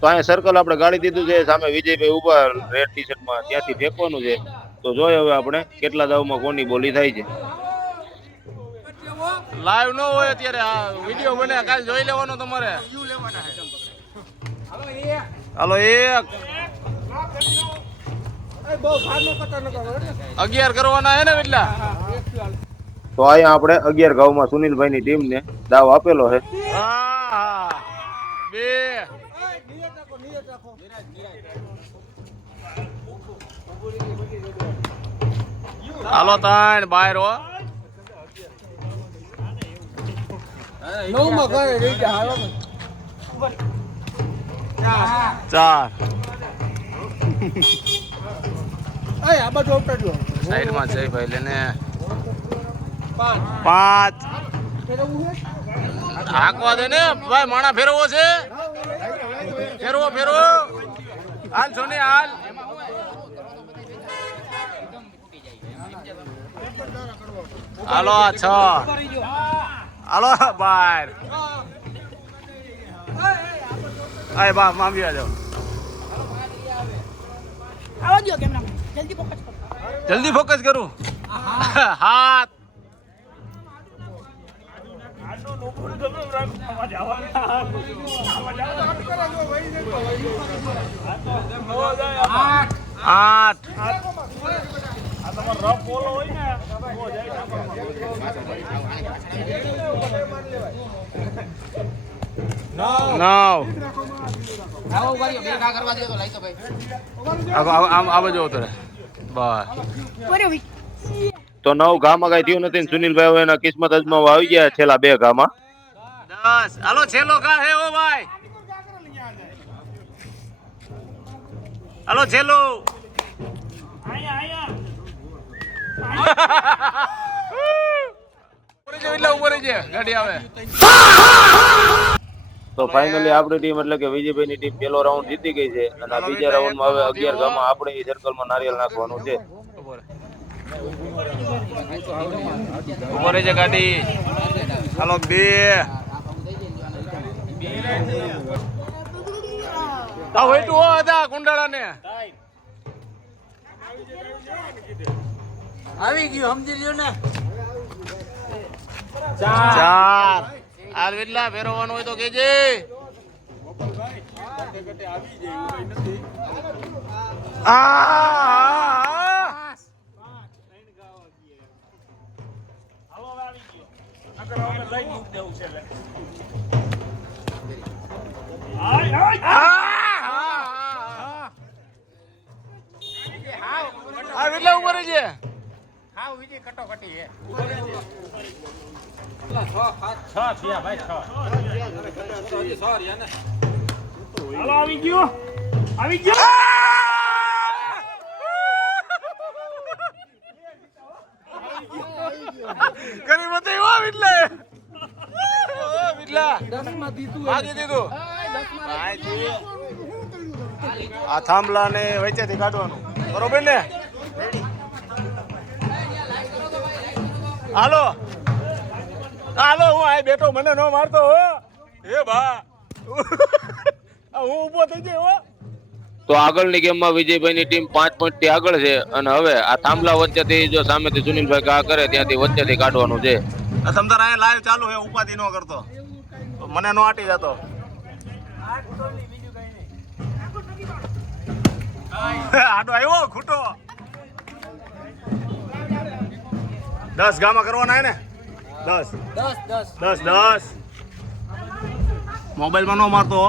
તો અહીંયા સર્કલ આપણે ગાડી દીધું છે, સામે વિજયભાઈ ઉભા રેડ ટી શર્ટમાં, ત્યાંથી ફેંકવાનું છે. તો જોઈએ હવે આપણે કેટલા દાવમાં કોની બોલી થાય છે. લાઈવ ન હોય અત્યારે, આ વિડીયો બને કાલ જોઈ લેવાનો તમારે. હાલો 1 11 કરવાના હે ને એટલા. તો અહીંયા આપણે 11 ઘઉંમાં સુનિલભાઈની ટીમને દાવ આપેલો છે. હા 2 હાલો 3 બહાર હો. 4 સાઈડમાં જઈ ભાઈ લેને. 5 હાકવા દે ને ભાઈ, માણા ફેરવો છે. ફેરવો હાલ સોની હાલ. હાલો 6 હાલો 12. આય બા મામી આ જાઓ. જલ્દી ફોકસ કરું. 7 તો 9 ઘામાં કઈ થયું નથી. સુનિલભાઈ એના કિસ્મત અજમાવા આવી ગયા છેલ્લા 2 ઘામાં. 10 હાલો છેલ્લો ઘા હે ઓ ભાઈ. હાલો છેલ્લો. ગાડી આવે. તો ફાઇનલી આપણી ટીમ એટલે કે વિજયભાઈની ટીમ પેલો રાઉન્ડ જીતી ગઈ છે અને આ બીજા રાઉન્ડમાં હવે 11 ગામમાં આપણે એ સર્કલમાં નારિયેળ નાખવાનું છે. ઉભો રહેજે ગાડી. હાલો 2 તાવ હેટુ હો હતા કુંડાળાને. આવી ગયું સમજી લ્યો ને. 4 હાલ વેલા ફેરવવાનું હોય તો કેજે. વેલા ઉપર છે. હા વિજય કટોકટી હે. 6 આવી ગયો. કરી મતે ઓ વિટલા. વિટલા 10 માં દીધું. આ થાંભલા ને વચ્ચેથી કાઢવાનું બરોબર ને. હાલો હું આ બેઠો, મને ન મારતો હો. એ ભા હું ઊભો થઈ ગયો હો. તો આગળની ગેમમાં વિજયભાઈની ટીમ 5 પોઈન્ટથી આગળ છે અને હવે આ થાંભલા વચ્ચેથી જો સામેથી સુનિલભાઈ ઘા કરે ત્યાંથી વચ્ચેથી કાઢવાનું છે. તમતાર અહીંયા લાઈવ ચાલુ છે, ઉપાધિ ન કરતો, મને નો આટી જતો. આડો આવ્યો ખૂટો. 10 ગામાં કરવાના હે ને. 10 મોબાઈલમાં નો મારતો.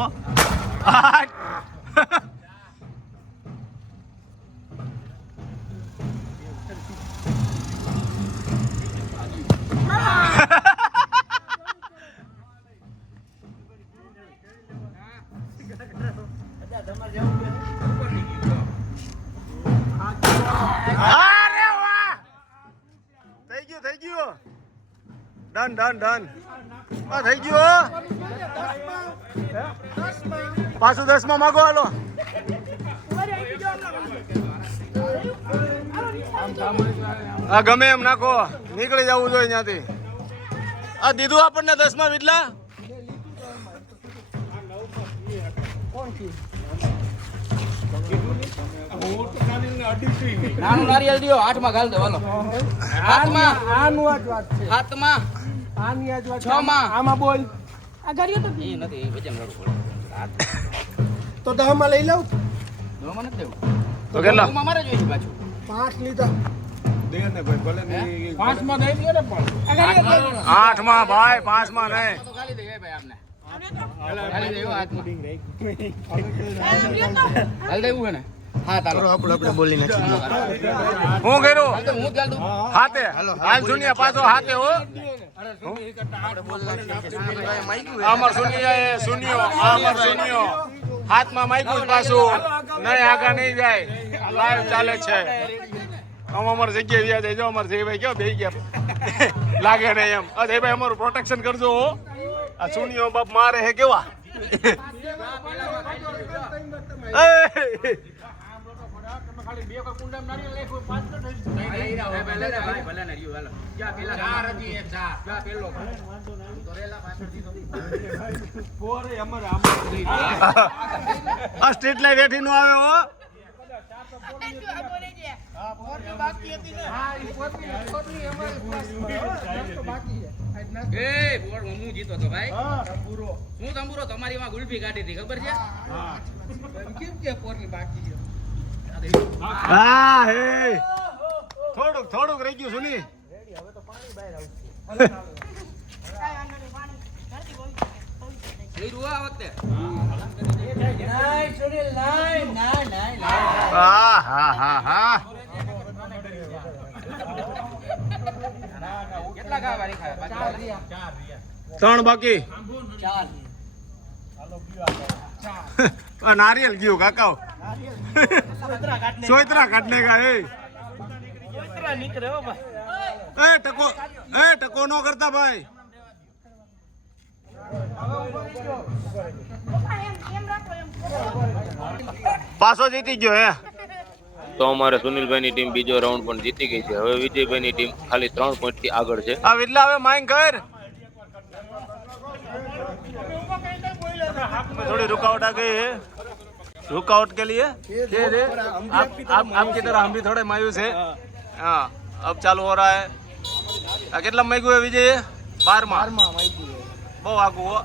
થઈ ગયું ડન. આ થઈ ગયું. પાછું 10 માં માગો. હાલો આ ગમે એમ નાખો, નીકળી જવું જોઈએ ત્યાંથી. આ દીધું આપણને 10 માં વિટલા. હું તો નાની અડીશું નહીં. નાનું નારિયેળ દ્યો, હાથમાં ઘાલ દો, હાલો. હાથમાં, આનું આ જ વાત છે. હાથમાં, આની આ જ વાત છે. છમાં. આમાં બોલ. આ ગાડીઓ તો એ નથી, એ વજન વાળું પડે. તો દહમાં લઈ લઉં. દોમાં નથી દેવું. તો કેટલા? દોમાં મારે જોઈએ પાછું. 5 લીધા. દે ને ભાઈ ભલે નહીં. 5માં દઈ દે ને પણ. આ ગાડીઓ તો 8માં ભાઈ 5માં નહીં. તો ખાલી દે ભાઈ આપને. ખાલી દે હાથમાં. હાલ દેવું હે ને? હા, તાલો. આપણે બોલી નાખી. હું કર્યું હાલ તો હું જ ગાલ દઉં. હાથે હાલ સુનિયા પાછો હાથે હો આમર સુનિયા એ સુનિયો આમર સુનિયો હાથમાં માઈકું પાછું નહીં આગા નહીં જાય લાઈવ ચાલે છે અમાર જગ્યાએ વ્યા જાય જો અમાર જયભાઈ કેવો બેહી ગયા લાગે નહીં એમ જયભાઈ અમારું પ્રોટેક્શન કરજો હો આ સુનિયો બાપ મારે હે કેવા ખાલી બે કોઈ કુંડામ નારિયેળ નાખ્યું, 5 ન થઈ જાય. ભલે ને ભાઈ, ભલે ને રહ્યું, હાલો. જા પેલા ચાર હજી એક ચાર. જા પેલો. તો રેલા પાછળથી તો. આ સ્ટ્રીટ લાઈટ રેઠી નો આવે હો એ બોલ હું જીતો તો ભાઈ. હું તંબુરો તમારી માં ગુલ્ફી કાઢી હતી, ખબર છે? કેમ કે પોરની બાકી છે? હા હે થોડુંક રહી ગયું સુની લીધું આ વખતે. હા હા હા હા કેટલા ખાવા ખાય? 3 બાકી આ નારિયેલ ગયું કાકા સોયત્રા કાઢને કા એ ટકો નો કરતા ભાઈ પાછો જીતી ગયો હે તો અમારે સુનિલભાઈની ટીમ બીજો રાઉન્ડ પણ જીતી ગઈ છે. હવે વિજયભાઈની ટીમ ખાલી 3 પોઈન્ટથી આગળ છે. આ વિરલા હવે માઈન કર थोड़ी रुकावट आ गई है रुकावट के लिए आपकी तरह हम भी थोड़े मायूस है हाँ अब चालू हो रहा है कितना मायगू है विजय 12 બહુ આગુ હો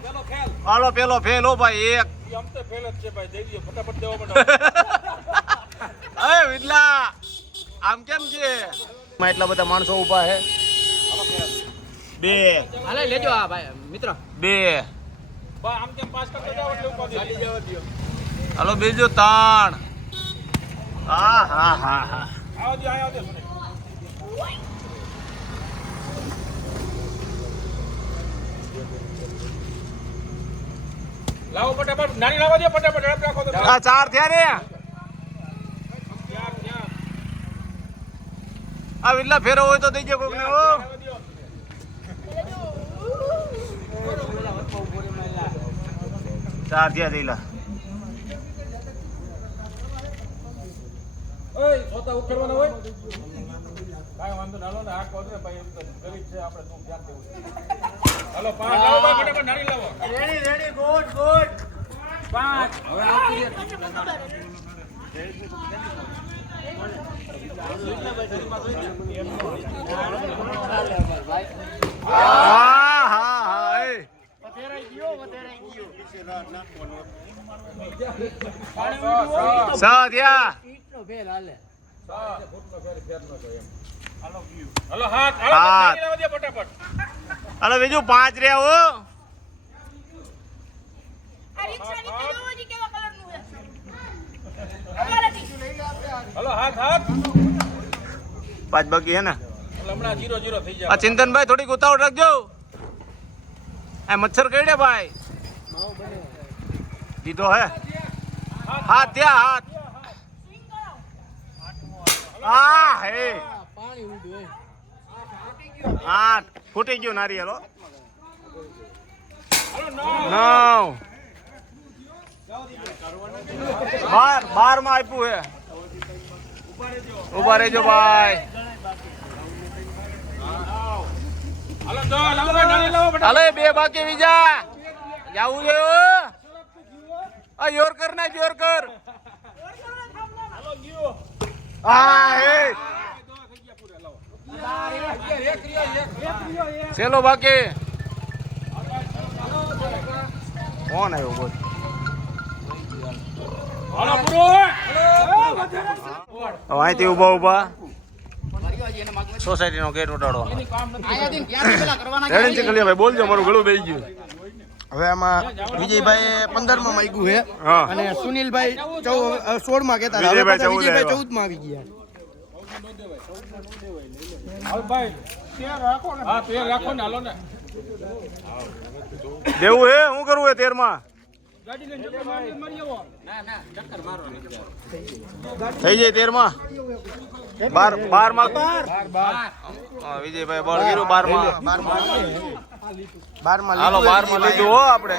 હાલો પેલો ફેલ હો ભાઈ એક એ વિરલા આમ કેમ છે એટલા બધા માણસો ઊભા છે 2 હાલે લેજો આ ભાઈ મિત્ર. 2 આમ તેમ પાસ કરતો જાવ એટલે ઉપાધિ નહીં. હાલો બીજું 3 હા હા હા હા આવજો આવજો. લાવો ફટાફટ નાની લાવો દે ફટાફટ ઝડપ રાખો તો આ 4 થયા ને આ વિરલા ફેરો હોય તો દઈ દે કોક ને ઓ 4 થયા દેલા ઓય છોતા ઉખડવાના હોય કાઈ વાંધો ના લો ને આ કોદરે ભાઈ એમ તો ગરીબ છે આપણે તું ધ્યાન દેવું હાલો 5 લાવો ભાઈ ફટાફટ નાની લાવો રેડી ગુડ ગુડ 5 હવે આવતી હા હા હા એ સાધ્યા હાલો હાથ હાથ. નાની લાવો દે ફટાફટ હાલો બીજું 5 રહ્યા હો હાલો હાથ હાથ 5 બાકી હે ને હમણાં 0-0 થઈ જાય આ ચિંતનભાઈ થોડીક ઉતાવળ રાખજો આ મચ્છર કરડે ભાઈ દીધો હે હાથ ત્યાં હાથ આ હે હા ફૂટી ગયું નારિયેલ હો 9 12 માં આપ્યું હે ઉભા રહેજો ભાઈ હાલો તો લાવો ભાઈ નાની લાવો ફટાફટ હાલે 2 બાકી બીજા જાવું છે આ યોરકર ના યોરકર હા હે ચલો બાકી કોણ આવ્યો બોલ હાલો પૂરો અહીંથી ઉભા સોસાયટીનો ગેટ ઉડાડો આયાથી ક્યાંથી પેલા કરવાના રેડી છે કલિયાભાઈ બોલજો મારું ગળું બેસી ગયું હવે આમાં વિજયભાઈ 15 માં માંગ્યું છે હા અને સુનિલભાઈ 16 માં કહેતા હતા. હવે વિજયભાઈ પાછા 14 વિજયભાઈ 14 માં આવી ગયા. હાલ ભાઈ હા તેર રાખો ને હાલો ને દેવું હે શું કરવું હે 13 માં ગાડી લઈને ચક્કર મારી આવો થઈ જાય 13 માં 12 માં હા, વિજયભાઈ બળ ગીરું 12 માં 12 માં હાલો 12 માં લીધું હો આપણે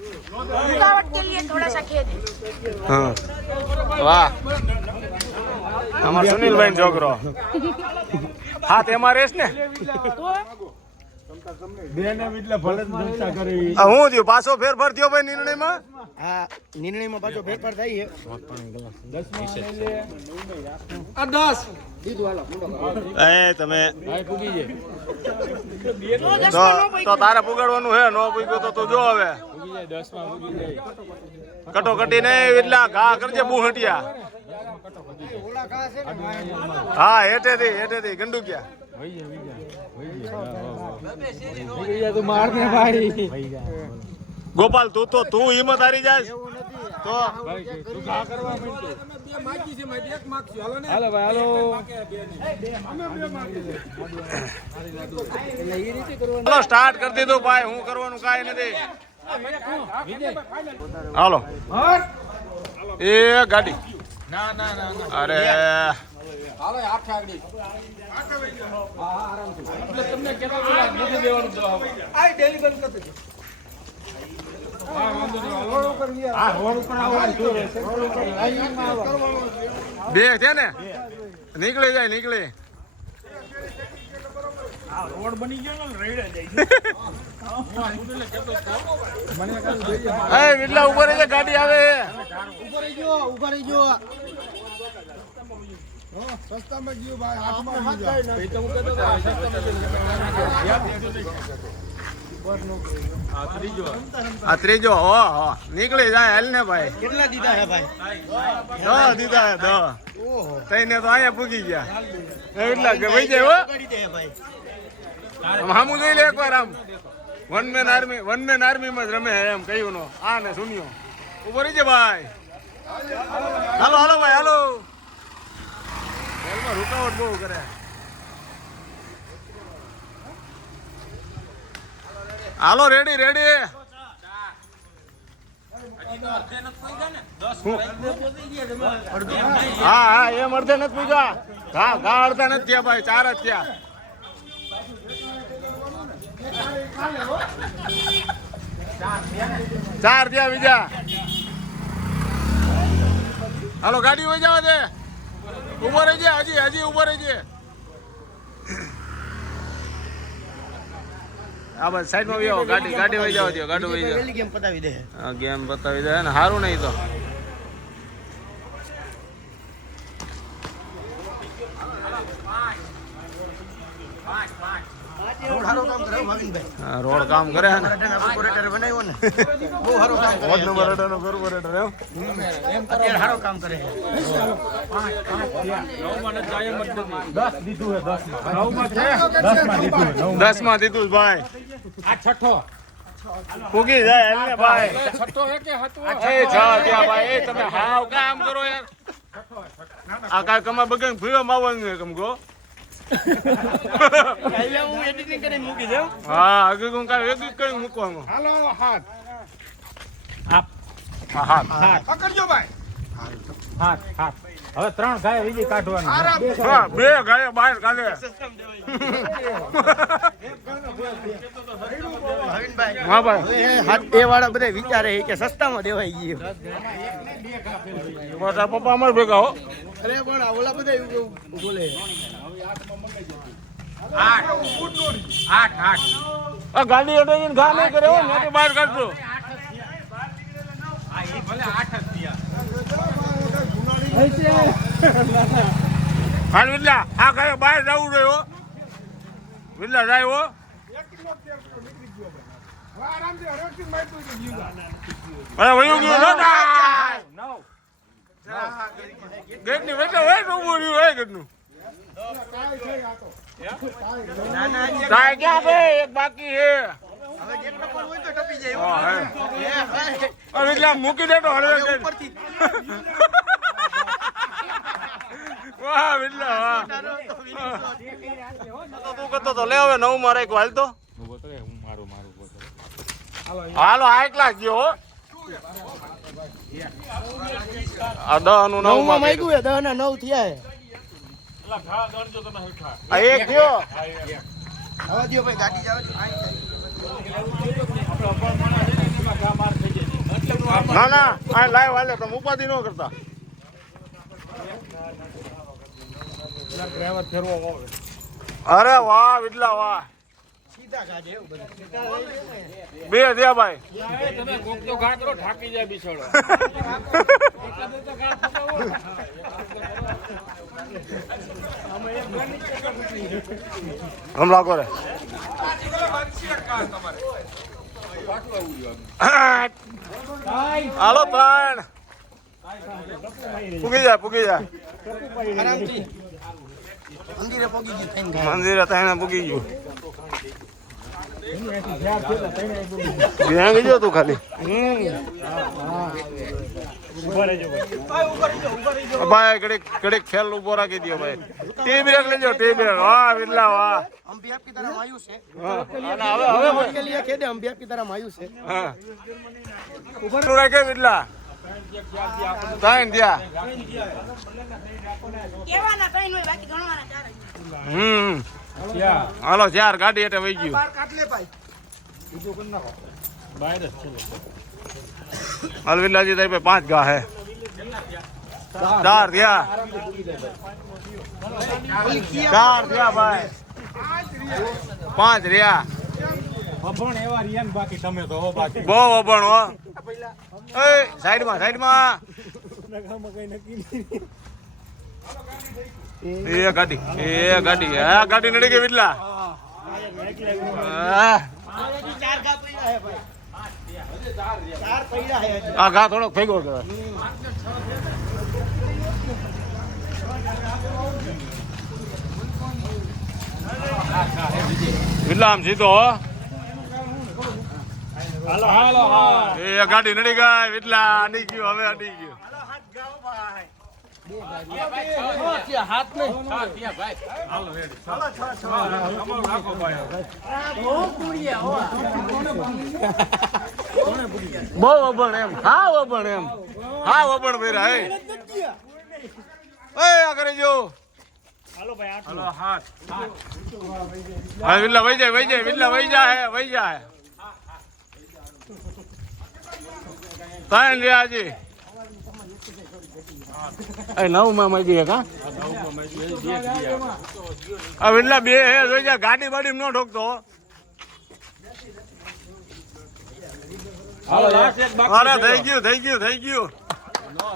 रुकावट के लिए थोड़ा सा खेद है. હા વાહ અમાર સુનિલભાઈ છોકરો હા તેમાં રેસ ને આ હું થયું પાછો ફેરફાર થયો ભાઈ નિર્ણયમાં આ નિર્ણયમાં પાછો ફેરફાર થાય છે. એ તમે તો તારે પુગાડવાનું હે નો પુગ્યો તો તું જો હવે કટોકટી નહીં એટલા ઘા કરજે બુહટિયા હા હેઠેથી ગંડુકિયા ગોપાલ તું હિંમત હારી જાય તો હાલો ભાઈ હાલો સ્ટાર્ટ કરી દીધું ભાઈ હું કરવાનું કાંઈ નથી હાલો એ ગાડી અરે તમને કેતા નથી દેવાનું તો બે છે ને નીકળી જાય રોડ બની ગયો ને રેડે એ વિટલા ઉપર છે ગાડી આવે ઉભા રહી ગયો. આ ત્રીજો હો નીકળી જાય હાલ ને ભાઈ કેટલા દીધા હે ભાઈ? 10 દીધા હે 10 ઓહો તઈને તો અહીંયા પૂગી ગયા એટલા કે ભાઈ જાય હો પકડી દે ભાઈ. આમ હામું જોઈ લે એકવાર આમ વન મેન આર્મી માં જ રમે એમ કહ્યું નો આ ને સુનિયો ઉભો રહી છે ભાઈ હાલો ભાઈ હાલો એમાં રૂકાવટ બહુ કરે હાલો રેડી હા એમ અડધે નથી પૂછા ઘા અડધા નથી થયા ભાઈ 4 જ થયા ચાર થયા બીજા હાલો ગાડી વહી જવા દે ઉભો રહી જાય હજી ઉભો રહી જાય આ બસ સાઈડ માં આવો ગાડી વહી જવા દો ગાડી વહી પહેલી ગેમ પતાવી દે. જાય ગેમ બતાવી દે ને સારું નહીં તો રોડ સારું કામ કરે હો ભાવિનભાઈ. રોડ કામ કરે છે ને કોર્પોરેટર બનાવ્યો ને બહુ સારું કામ કરે. વોર્ડ નંબર 18 નો કોર્પોરેટર એમ અત્યારે સારું કામ કરે છે. 10 માં દીધું ભાઈ આ છઠ્ઠો પૂગી જાય હાલ ને ભાઈ છઠ્ઠો હે કે હતું એ છ થયા ભાઈ એ તમે હાવ કામ કરો યાર આ કાંઈ કમા બગન ભૂયો માવાનું કમકો અહીંયા હું એડિટિંગ કરીને મૂકી દઉં. હા આગળ હું કાંઈ વેગી કરી મૂકવાનું હાલો હાથ હા પકડજો ભાઈ હાથ હવે 3 ગાય બીજી કાઢવાની હા બે ગાય બહાર કાઢે ભાવિનભાઈ હા ભાઈ હવે હાથ એ વાળા બધા વિચારે છે કે સસ્તામાં દેવાઈ ગયું. બસ આ પપ્પા અમારે ભેગા હો અરે પણ આ ઓલા બધા એવું બોલે. આ ગાડી અડે ઘા નહીં કરે હો ને બહાર કાઢજો હાલ વિલ્લા આ કઈ બહાર જવું રહ્યો વિલ્લા જાય હો અરે વયું ગયું ગેટ ની વેચો હોય તો ઉભું રહ્યું હોય ગેટ નું કાંઈ ક્યાં બે એક બાકી છે અરે મૂકી દે તો હળવે વાહ વિલ્લા વાહ તું કરતો તો લે હવે નવ માં રાખ હાલ તો હાલો હાઈ ક્લાસ ગયો આ 10 નું 9 માં માંગ્યું હે 10 ના 9 થયા હે આ એક થયો હવે દિયો ભાઈ ગાડી જાવ ના ના આ લાઈવ હાલે તમે ઉપાધિ ન કરતા અરે વાહ વિડલા વાહ બે થયા ભાઈ તમે કોક તો ઘા કરો ઠાકી જાય બિછોડો હમણાં કરે હાલો ત્રણ પૂગી જાય આરામથી મંદિરે પોગી ગયું થઈને મંદિરે તને પૂગી ગયું ત્યાં ગયો તું ખાલી ભાઈ ઘડીક ખેલ ઉભો રાખી દો ભાઈ ટી બ્રેક લેજો ટી બ્રેક વાહ વિલ્લા વાહ हम भी आपकी तरह मायूस है હવે के लिए कह दे हम भी आपकी तरह मायूस है હા ઉપર રાખે વિલ્લા તાઈન દ્યા કેવાના કઈ નહીં બાકી ગણવાના ચાર જ. હાલો ચાર ગાડી એટલે વહી ગયું काट ले भाई હાલ વિલ્લાજી તારી પાસે 5 ઘા હે 4 થયા 4 થયા ભાઈ 5 રહ્યા અભણ એવા રિયાન બાકી તમે તો હો બાકી બહુ અભણ હો એ સાઈડમાં એ ગાડી હા ગાડી નડી ગઈ વિટલા આ ઘા થોડોક ફેગો કહેવાય વિટલા આમ સીધો હો હાલો એ ગાડી નડી ગઈ વિટલા અડી ગયું હવે અડી ગયું હાથ નહીં બહુ અભણ એમ હાવ અભણ ભેરા હે આ કરે જો હા વિલ્લા વહી જાય વિલ્લા વહી જાય તાન રે આજી એ 9 માં મળી ગયા કા આ વિલ્લા બે હે જોઈ જા ગાડી બાડી નો ઠોકતો હાલો લાસ્ટ એક બાકી અરે થઈ ગયું નો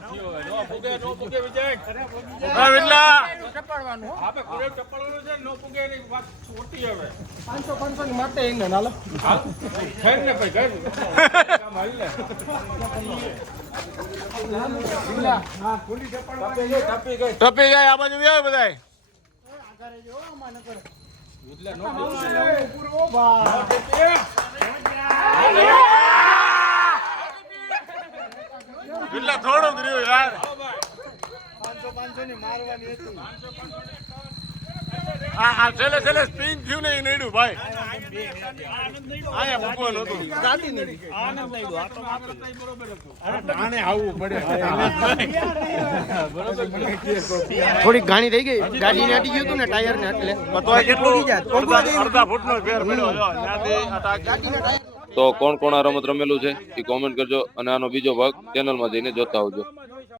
ફૂગે વિજય હા વિલ્લા આપે કોરે ચપ્પલવાનું છે નો ફૂગે એની વાત ખોટી હવે 500 ની માટે એને નાલો ખેર ને ભાઈ ઘર કામ હાલ ને ટપી જાય આ બાજુ આવે બધાય વિલ્લા થોડુંક રહ્યું યાર 500 ની મારવાની હતી આ છેલ્લે સ્પિન થયું ને એ નડ્યું ભાઈ આયા ભગવાન હતું ગાડી નહીં આનંદ લઈ દો આ તો માત્ર તઈ બરોબર હતું આને આવવું પડે થોડીક ઘાણી થઈ ગઈ ગાડી ને અડી ગયું હતું ને ટાયર ને એટલે તો કેટલું અડધા ફૂટનો ફેર પડ્યો જો ત્યાંથી ગાડીના ટાયર તો કોણ કોણ આ રમત રમેલું છે એ કોમેન્ટ કરજો અને આનો બીજો ભાગ ચેનલમાં જઈને જોતા આવજો.